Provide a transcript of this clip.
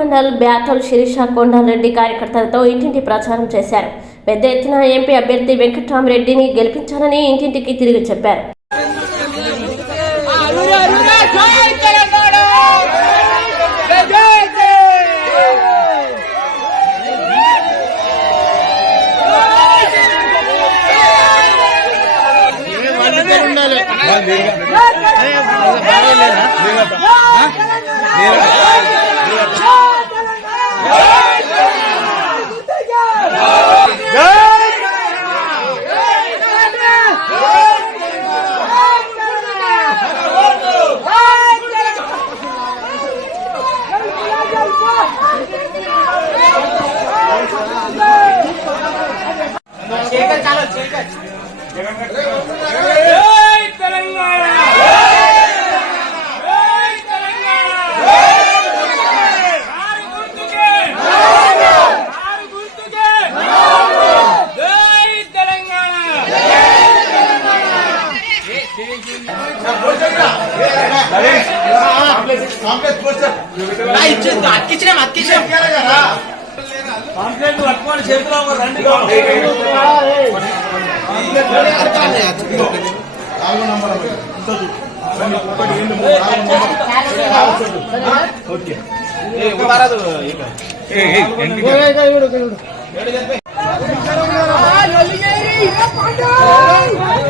mandal battle Sirisha Kondareddy కార్యకర్తలతో ఇంటింటి ప్రచారం చేశారు పెద్ద ఎత్తున ఎంపీ అభ్యర్థి వెంకట్రామరెడ్డిని గెలిపించాలని ఇంటింటికి తిరిగి చెప్పారు అరుణ शेकच चालू शेकच అతికించినాం అతికించినాం జై